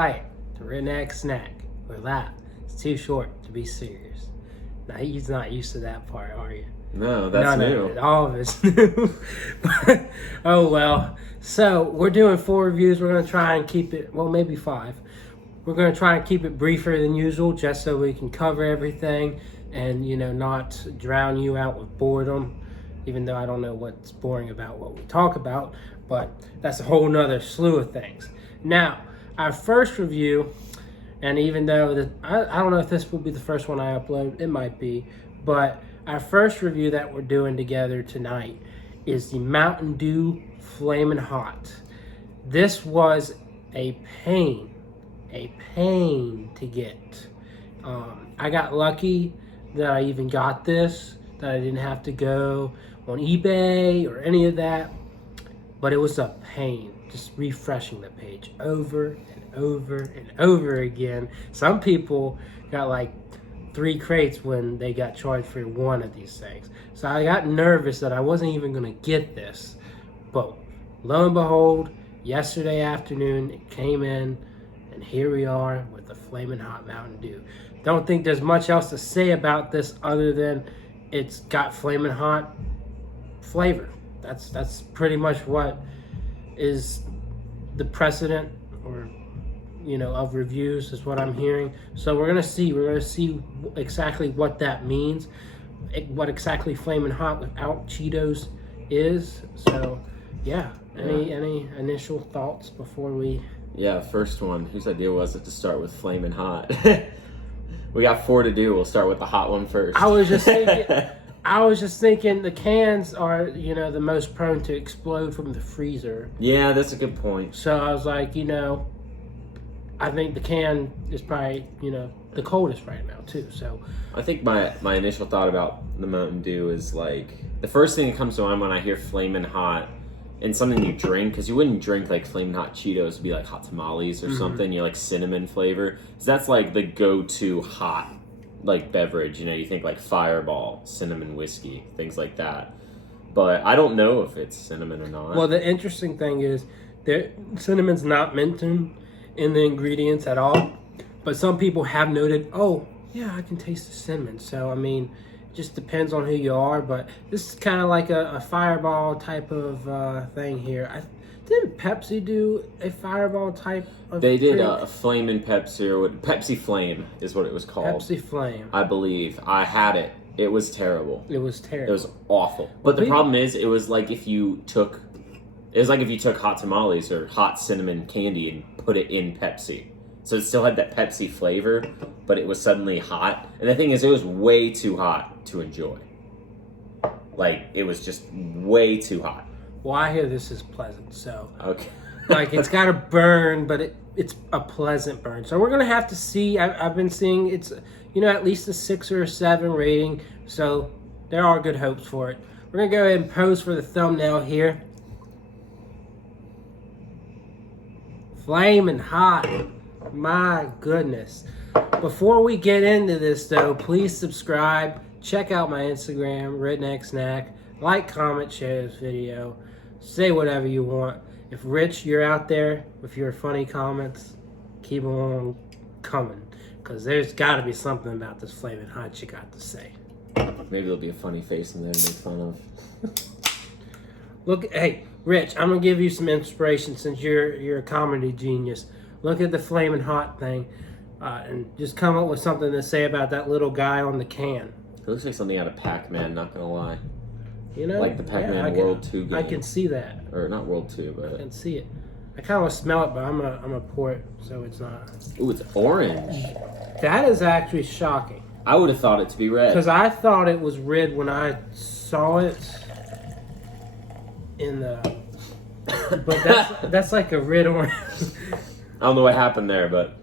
bite to Redneck Snack, where life is too short to be serious. Now, he's not used to that part, are you? No, that's new. All of it's new. But, oh well. So we're doing 4 reviews. We're going to try and keep it, well, maybe 5. We're going to try and keep it briefer than usual, just so we can cover everything and, not drown you out with boredom. Even though I don't know what's boring about what we talk about, but that's a whole nother slew of things. Now, our first review, and even though I don't know if this will be the first one I upload, it might be, but our first review that we're doing together tonight is the Mountain Dew FLAMIN HOT. This was a pain to get. I got lucky that I even got this, that I didn't have to go on eBay or any of that, but it was a pain just refreshing the page over and over and over again. Some people got like 3 crates when they got charged for one of these things. So I got nervous that I wasn't even gonna get this, but lo and behold, yesterday afternoon it came in, and here we are with the FLAMIN HOT Mountain Dew. Don't think there's much else to say about this other than it's got FLAMIN HOT flavor. That's pretty much what is the precedent, or of reviews, is what I'm hearing. So we're gonna see exactly what that means, what exactly FLAMIN HOT without Cheetos is. So yeah, any initial thoughts before we? Yeah, first one. Whose idea was it to start with FLAMIN HOT? We got 4 to do. We'll start with the hot one first. I was just thinking the cans are, the most prone to explode from the freezer. Yeah, that's a good point. So I was like, I think the can is probably, the coldest right now too. So I think my initial thought about the Mountain Dew is like, the first thing that comes to mind when I hear FLAMIN HOT and something you drink, because you wouldn't drink like FLAMIN HOT Cheetos, it'd be like hot tamales or something, like cinnamon flavor. So that's like the go-to hot like beverage. You think like Fireball, cinnamon whiskey, things like that. But I don't know if it's cinnamon or not. Well, the interesting thing is cinnamon's not mentioned in the ingredients at all, but some people have noted, oh yeah, I can taste the cinnamon. So I mean, just depends on who you are, but this is kind of like a Fireball type of thing here. Didn't Pepsi do a Fireball type of They did drink? a Flamin' Pepsi, or Pepsi Flame is what it was called. Pepsi Flame. I believe. I had it. It was terrible. It was terrible. It was awful. But the problem is, it was like if you took hot tamales or hot cinnamon candy and put it in Pepsi. So it still had that Pepsi flavor, but it was suddenly hot. And the thing is, it was way too hot to enjoy. Like, it was just way too hot. Well, I hear this is pleasant, so okay. like it's got a burn, but it's a pleasant burn. So we're gonna have to see. I've been seeing it's at least a 6 or a 7 rating, so there are good hopes for it. We're gonna go ahead and pose for the thumbnail here. FLAMIN HOT, my goodness. Before we get into this though, please subscribe. Check out my Instagram, Redneck Snack. Like, comment, share this video. Say whatever you want. If Rich, you're out there with your funny comments, keep them on coming. Because there's got to be something about this FLAMIN HOT you got to say. Maybe there'll be a funny face in there to make fun of. Look, hey, Rich, I'm going to give you some inspiration since you're a comedy genius. Look at the FLAMIN HOT thing and just come up with something to say about that little guy on the can. It looks like something out of Pac-Man, not going to lie. Like the Pac-Man World 2 game. I can see that. Or not World 2, but... I can see it. I kind of want to smell it, but I'm a pour it, so it's not. Ooh, it's orange. That is actually shocking. I would have thought it to be red. Because I thought it was red when I saw it in the... But that's like a red orange. I don't know what happened there, but...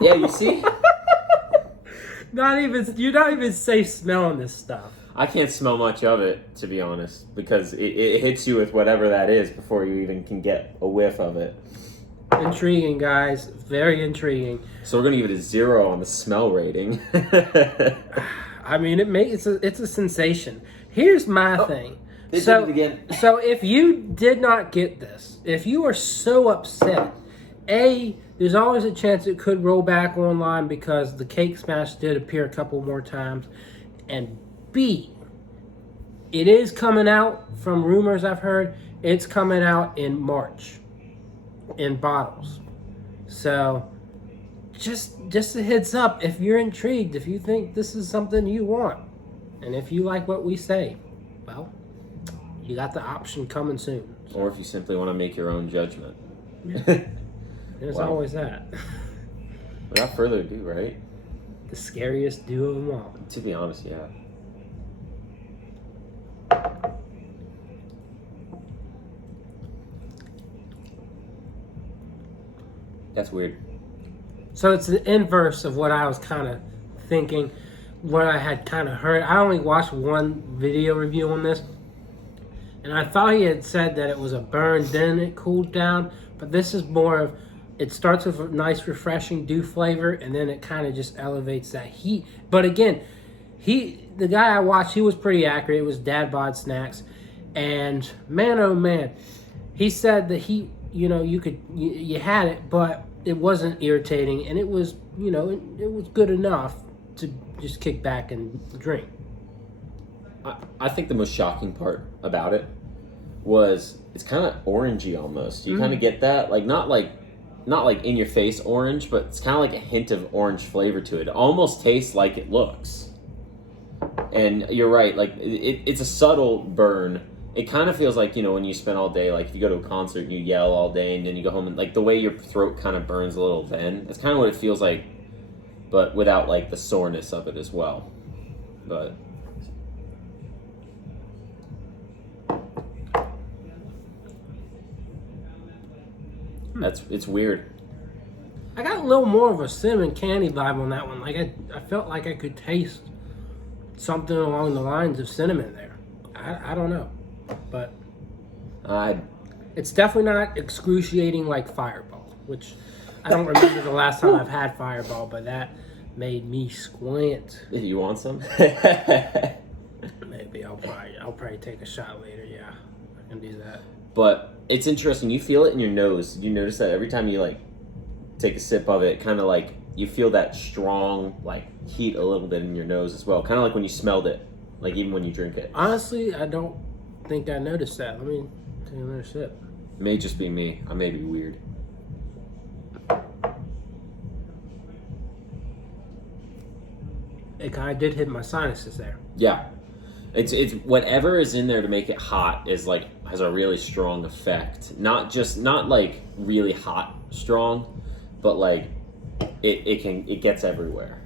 Yeah, you see? You're not even safe smelling this stuff. I can't smell much of it, to be honest, because it hits you with whatever that is before you even can get a whiff of it. Intriguing, guys. Very intriguing. So we're going to give it a 0 on the smell rating. I mean, it's a sensation. Here's my thing. They did it again. So if you did not get this, if you are so upset A, there's always a chance it could roll back online because the Cake Smash did appear a couple more times. And B, it is coming out, from rumors I've heard, it's coming out in March in bottles. So just a heads up, if you're intrigued, if you think this is something you want, and if you like what we say, well, you got the option coming soon. Or if you simply want to make your own judgment. Yeah. There's always that. Without further ado, right? The scariest duo of them all. To be honest, yeah. That's weird. So it's the inverse of what I was kind of thinking, what I had kind of heard. I only watched one video review on this, and I thought he had said that it was a burn, then it cooled down. But this is more of, it starts with a nice refreshing dew flavor, and then it kind of just elevates that heat. But again, the guy I watched, he was pretty accurate. It was Dad Bod Snacks, and man, oh man, he said that you had it, but it wasn't irritating, and it was, it was good enough to just kick back and drink. I think the most shocking part about it was it's kind of orangey almost. You kind of get that, like not like in your face orange, but it's kind of like a hint of orange flavor to it. It almost tastes like it looks. And you're right, like it's a subtle burn. It kind of feels like, when you spend all day, like if you go to a concert and you yell all day and then you go home and like the way your throat kind of burns a little then. That's kind of what it feels like, but without like the soreness of it as well. But it's weird. I got a little more of a cinnamon candy vibe on that one. Like I felt like I could taste something along the lines of cinnamon there. I don't know, but it's definitely not excruciating like Fireball, which I don't remember the last time I've had Fireball, but that made me squint. You want some? Maybe I'll probably take a shot later. Yeah, I can do that. But it's interesting. You feel it in your nose. You notice that every time you like take a sip of it, kind of like you feel that strong like heat a little bit in your nose as well. Kind of like when you smelled it, like even when you drink it. Honestly, I don't think I noticed that. Let me take another sip. It may just be me. I may be weird. It kind of did hit my sinuses there. Yeah. It's whatever is in there to make it hot is like has a really strong effect. Not like really hot strong, but like it gets everywhere.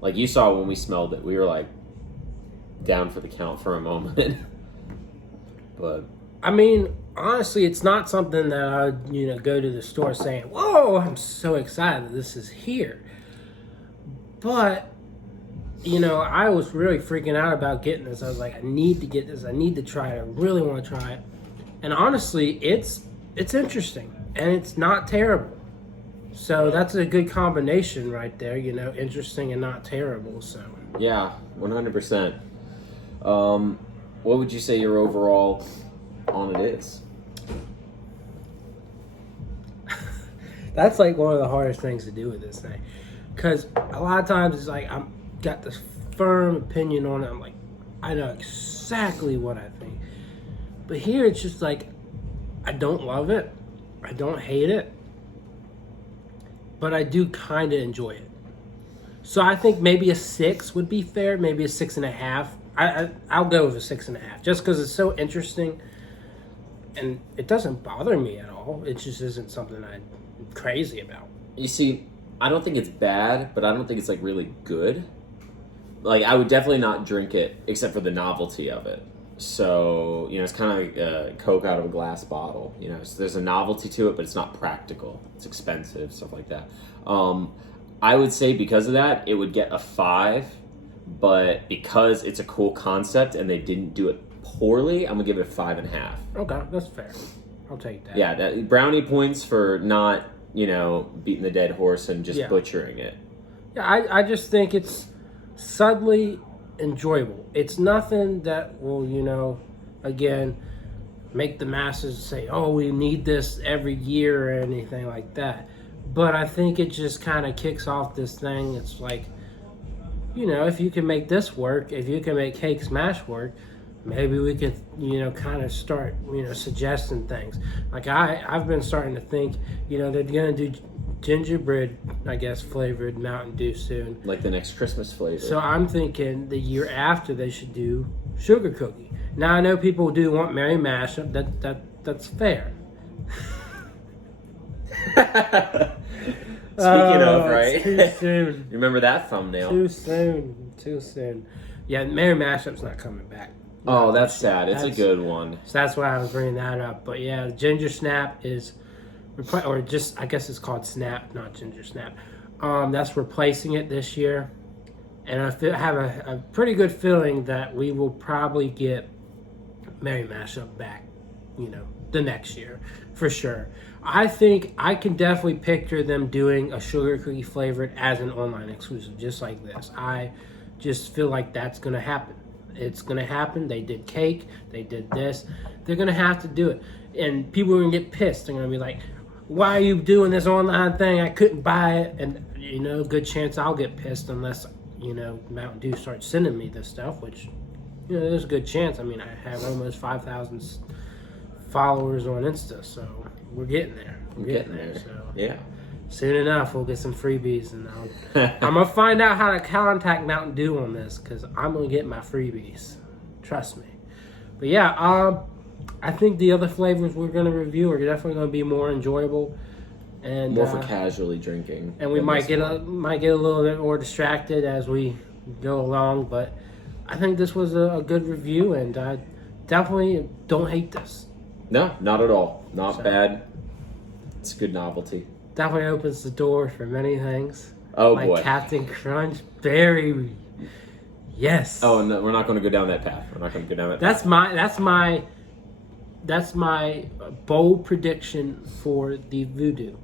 Like you saw when we smelled it, we were like down for the count for a moment. But I mean, honestly, it's not something that I would, go to the store saying, "Whoa, I'm so excited that this is here." But I was really freaking out about getting this. I was like, I need to get this. I need to try it. I really want to try it. And honestly, it's interesting and it's not terrible. So that's a good combination right there. Interesting and not terrible. So yeah, 100%. What would you say your overall on it is? That's like one of the hardest things to do with this thing, because a lot of times it's like I'm got this firm opinion on it. I'm like, I know exactly what I think. But here it's just like, I don't love it. I don't hate it. But I do kind of enjoy it. So I think maybe a 6 would be fair. Maybe a 6.5. I'll go with a 6.5 just because it's so interesting. And it doesn't bother me at all. It just isn't something I'm crazy about. You see, I don't think it's bad, but I don't think it's like really good. Like, I would definitely not drink it except for the novelty of it. So, it's kind of like Coke out of a glass bottle. So there's a novelty to it, but it's not practical. It's expensive, stuff like that. I would say because of that, it would get a 5. But because it's a cool concept and they didn't do it poorly, I'm going to give it a 5.5. Okay, that's fair. I'll take that. Yeah, brownie points for not, beating the dead horse and just butchering it. Yeah, I just think it's subtly enjoyable. It's nothing that will, again, make the masses say, oh, we need this every year or anything like that. But I think it just kind of kicks off this thing. It's like, you know, if you can make this work, if you can make Cake Smash work, maybe we could, you know, kind of start, you know, suggesting things. Like I've been starting to think, you know, they're going to do gingerbread, I guess, flavored Mountain Dew soon. Like the next Christmas flavor. So I'm thinking the year after they should do sugar cookie. Now I know people do want Mary Mashup. That's fair. Speaking of, right? Too soon. Remember that thumbnail? Too soon. Yeah, Mary Mashup's not coming back. Oh, that's sad. It's a good one. So that's why I was bringing that up. But yeah, Ginger Snap is, or just, I guess it's called Snap, not Ginger Snap. That's replacing it this year. And I have a pretty good feeling that we will probably get Mary Mashup back, you know, the next year, for sure. I think I can definitely picture them doing a sugar cookie flavored as an online exclusive, just like this. I just feel like that's going to happen. It's going to happen. They did cake. They did this. They're going to have to do it. And people are going to get pissed. They're going to be like, why are you doing this online thing? I couldn't buy it. And, you know, good chance I'll get pissed unless, you know, Mountain Dew starts sending me this stuff, which, you know, there's a good chance. I mean, I have almost 5,000 followers on Insta, so we're getting there. We're getting there. So yeah. Soon enough, we'll get some freebies, and I'm gonna find out how to contact Mountain Dew on this, because I'm gonna get my freebies. Trust me. But yeah, I think the other flavors we're gonna review are definitely gonna be more enjoyable, and more for casually drinking. And we might get a little bit more distracted as we go along, but I think this was a good review, and I definitely don't hate this. No, not at all. Not bad. It's a good novelty. Definitely opens the door for many things. Oh, like boy. Captain Crunch Berry. Yes. Oh, no, we're not going to go down that path. We're not going to go down that path. That's my bold prediction for the Voodoo.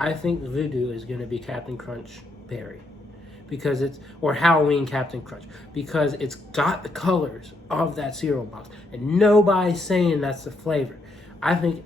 I think Voodoo is going to be Captain Crunch Berry. Because or Halloween Captain Crunch, because it's got the colors of that cereal box, and nobody's saying that's the flavor. I think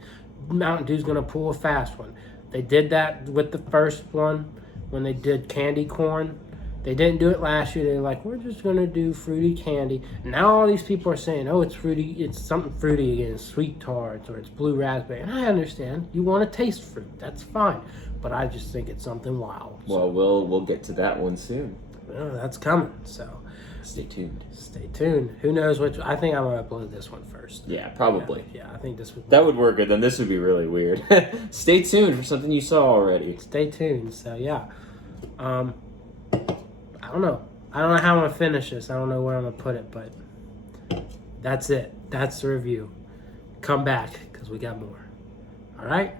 Mountain Dew's gonna pull a fast one. They did that with the first one when they did candy corn. They didn't do it last year. They're like, we're just gonna do fruity candy. Now all these people are saying, oh, it's fruity. It's something fruity again. It's sweet tarts or it's blue raspberry. And I understand you want to taste fruit. That's fine. But I just think it's something wild. Well, we'll get to that one soon. Well, that's coming. So stay tuned. Stay tuned. Who knows which? I think I'm gonna upload this one first. Yeah, probably. Yeah, I think this would. That would work good. Then this would be really weird. Stay tuned for something you saw already. Stay tuned. So yeah, I don't know. I don't know how I'm gonna finish this. I don't know where I'm gonna put it, but that's it. That's the review. Come back because we got more. All right.